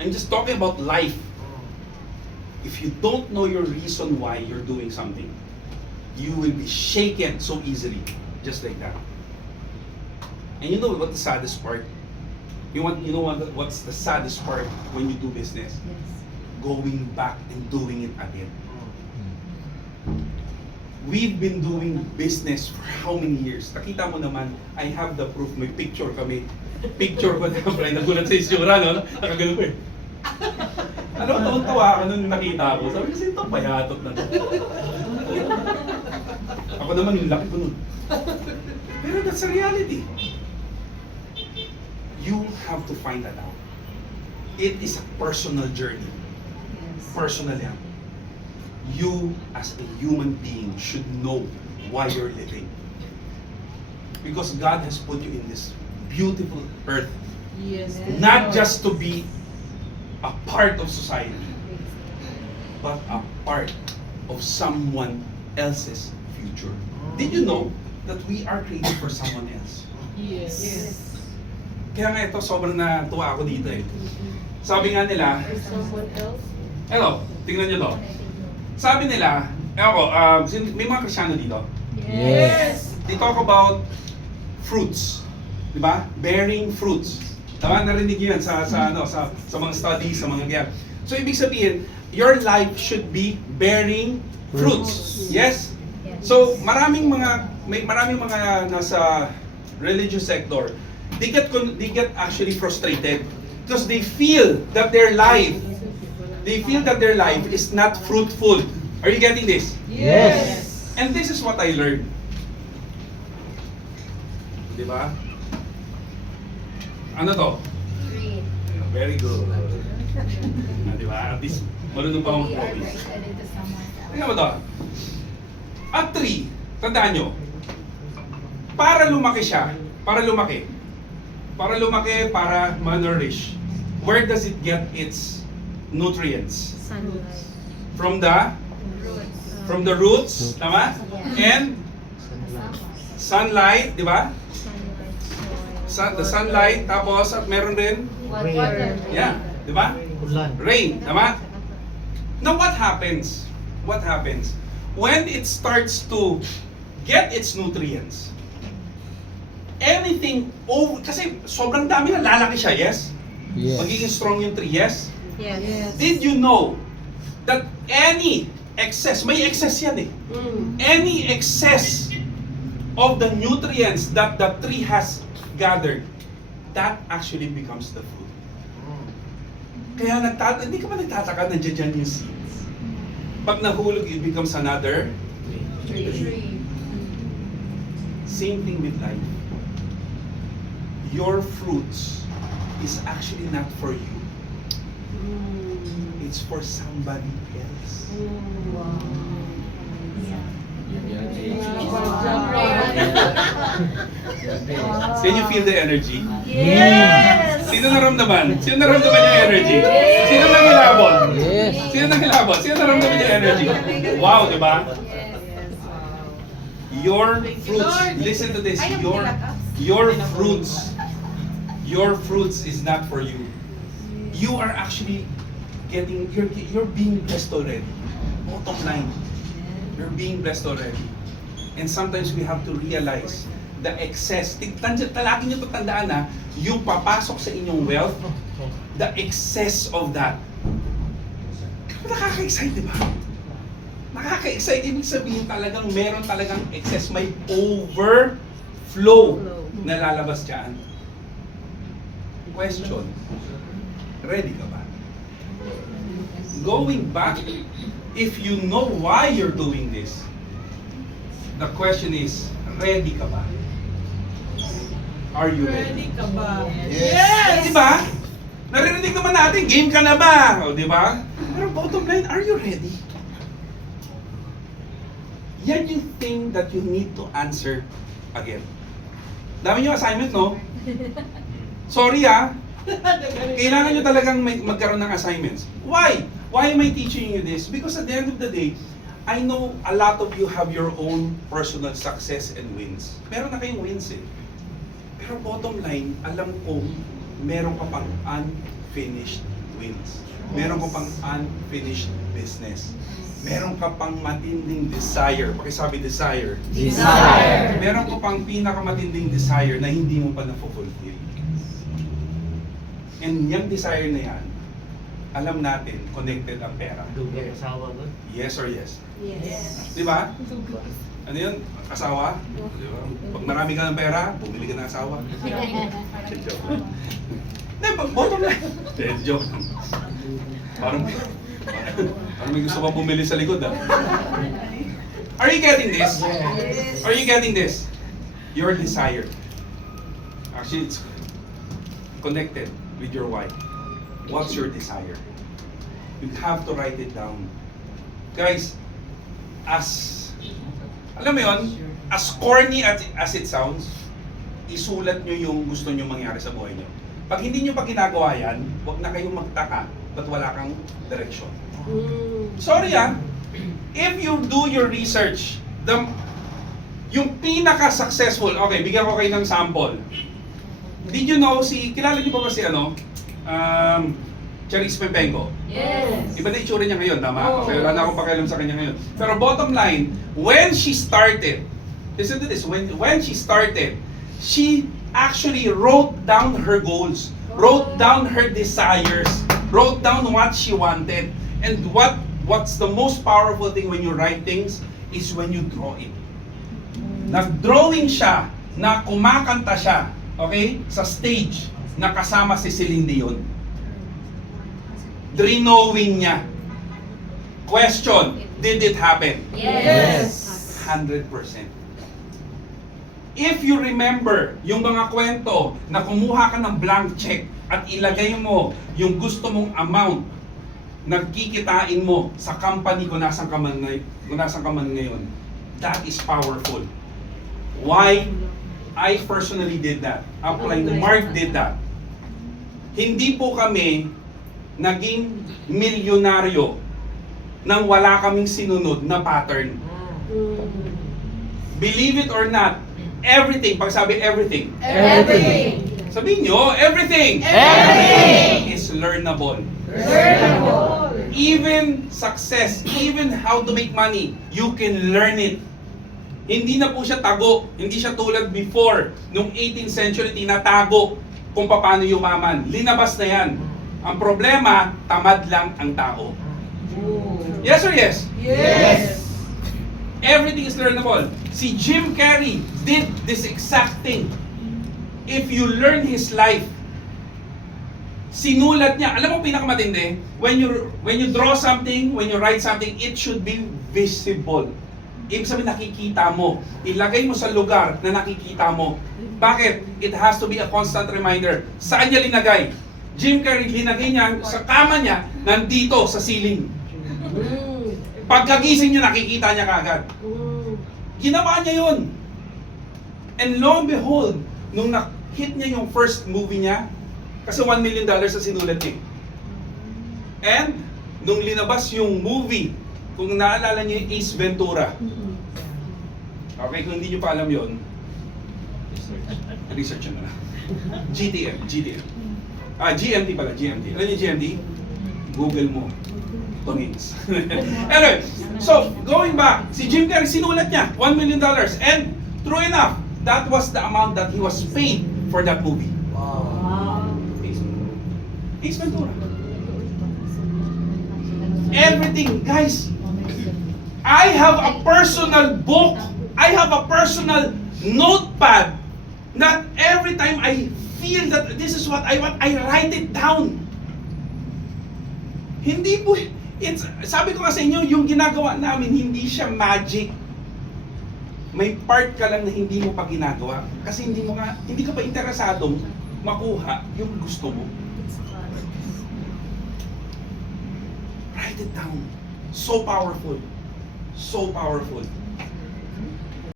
I'm just talking about life. If you don't know your reason why you're doing something, you will be shaken so easily, just like that. And you know what the saddest part? What's the saddest part when you do business? Yes. Going back and doing it again. We've been doing business for how many years? Nakita mo naman, I have the proof. May picture kami. Picture ko na, Brian. Nagulat sa isura, no? Nakagano ko eh. Alam mo, taon-tawa ako nung nakita ko. Sabi kasi ito, payatot na to. Ako naman, yung laki ko nun. Pero that's the reality. You have to find that out. It is a personal journey. Yes. Personal yan. You as a human being should know why you're living. Because God has put you in this beautiful earth, Yes. not just to be a part of society, but a part of someone else's future. Did you know that we are created for someone else? Yes. Yes. Kaya nga ito, sobrang natuwa ako dito eh. Sabi nga nila, For someone else? eto, tingnan nyo to. Sabi nila, may mga Kristiyano dito. Yes. They talk about fruits. Di ba? Bearing fruits. Tama? Narinig nyo yan sa mga studies, sa mga ganyan. So, ibig sabihin, your life should be bearing fruits. Yes? So, maraming mga nasa religious sector, they get actually frustrated because they feel that their life is not fruitful. Are you getting this? Yes. And this is what I learned. Di ba? Ano to? Green. Very good. Di ba? At least, marunong pa akong We are promise. created to someone else. Tingnan mo to. At 3, tandaan nyo, para lumaki, para ma-nourish, where does it get its nutrients? Sunlight. From the roots, tama? And sunlight, di ba? The sunlight, tapos at meron din, Water. yeah, di ba? Rain, tama? Now what happens? What happens? When it starts to get its nutrients, anything over, kasi sobrang dami na, lalaki siya, yes? Yes. Magiging strong yung tree, yes? Yes. Did you know that any excess, may excess yan eh. Any excess of the nutrients that the tree has gathered, that actually becomes the food. Kaya hindi ka ba nagtataka nandiyan dyan yung seeds? Pag nahulog, it becomes another Tree. Same thing with life. Your fruits is actually not for you. It's for somebody else. Can you feel the energy? Yes. Sino naramdaman? Sino naramdaman yung energy? Sino nangilabot? Yes. Sino nangilabot? Sino naramdaman yung energy? Wow, di ba? Your fruits, listen to this, your fruits is not for you. You are actually you're being blessed already. Bottom line, you're being blessed already. And sometimes we have to realize the excess. Lagi nyo ito tandaan na, yung papasok sa inyong wealth, the excess of that. Nakaka-excite, di ba? Nakaka-excite, ibig sabihin talagang meron talagang excess, may overflow na lalabas dyan. Question, ready ka ba? Going back, if you know why you're doing this, the question is, ready ka ba? Are you ready? Ready ka ba? Yes! Di ba? Naririnig naman natin, game ka na ba? O, di ba? Pero bottom line, are you ready? Yan yung thing that you need to answer again. Dami yung assignment, no? Sorry kailangan nyo talagang magkaroon ng assignments. Why? Why am I teaching you this? Because at the end of the day, I know a lot of you have your own personal success and wins. Meron na kayong wins eh. Pero bottom line, alam ko meron ka pang unfinished wins. Meron ka pang unfinished business. Meron ka pang matinding desire. Pakisabi desire. Desire. Meron ka pang pinakamatinding desire na hindi mo pa na-fulfill. And yung desire na yan, alam natin, connected ang pera. Dugay asawa ba? Yes or yes? Yes. Di ba? Ano yun? Asawa? Di ba? Pag marami ka ng pera, bumili ka ng asawa. Joke lang. Hindi, bottom line. Joke lang. Parang may gusto pang bumili sa likod, ah. Are you getting this? Are you getting this? Your desire. Actually, it's connected with your why. What's your desire? You have to write it down. Guys, alam mo yun, as corny as it sounds, isulat nyo yung gusto nyo mangyari sa buhay nyo. Pag hindi nyo pa ginagawa yan, huwag na kayong magtaka ba't wala kang direksyon. Sorry if you do your research, yung pinaka-successful, okay, bigyan ko kayo ng sample. Did you know, kilala nyo ba si Charis Pempenko? Yes. Iba na itsura niya ngayon, tama? Okay, wala na akong pakialam sa kanya ngayon. Pero bottom line, when she started, listen to this, when she started, she actually wrote down her goals, wrote down her desires, wrote down what she wanted. And what's the most powerful thing when you write things is when you draw it. Nag-drawing siya, na kumakanta siya, okay, sa stage, na kasama si Celine Dion. Drinowing niya. Question, did it happen? Yes. 100%. If you remember yung mga kwento na kumuha ka ng blank check at ilagay mo yung gusto mong amount nagkikitain mo sa company kung nasang ka man ngayon, that is powerful. Why? I personally did that. Upline Mark did that. Hindi po kami naging milyonaryo nang wala kaming sinunod na pattern. Believe it or not, everything, pag sabi everything, Everything. sabihin nyo, everything, Everything. is learnable. Learnable. Even success, even how to make money, you can learn it. Hindi na po siya tago, hindi siya tulad before, nung 18th century, tinatago kung paano yumaman. Linabas na yan. Ang problema, tamad lang ang tao. Yes or yes? Yes. Everything is learnable. Si Jim Carrey did this exact thing. If you learn his life, sinulat niya. Alam mo pinakamatindi? When you draw something, when you write something, it should be visible. Ibig sabihin nakikita mo. Ilagay mo sa lugar na nakikita mo. Bakit? It has to be a constant reminder. Saan niya linagay? Jim Carrey, linagay niya sa kama niya, nandito sa ceiling. Pagkagising niya, nakikita niya kaagad. Ginawa niya yun. And lo and behold, nung hit niya yung first movie niya, kasi $1 million sa sinulat niya. And, nung linabas yung movie, kung naalala niyo yung Ace Ventura. Okay, kung hindi niyo pa alam yun, research nyo na lang. GTM. GMT pala, GMT. Alam niyo GMT? Google mo. Tonins. Anyway, so, going back, si Jim Carrey, sinulat niya, $1 million. And, true enough, that was the amount that he was paid for that movie. Ace Ventura. Everything, guys. I have a personal book. I have a personal notepad. Not every time I feel that this is what I want, I write it down. Hindi po, sabi ko nga sa inyo, yung ginagawa namin, hindi siya magic. May part ka lang na hindi mo pa ginagawa. Kasi hindi ka pa interesadong makuha yung gusto mo. Write it down. So powerful. So powerful.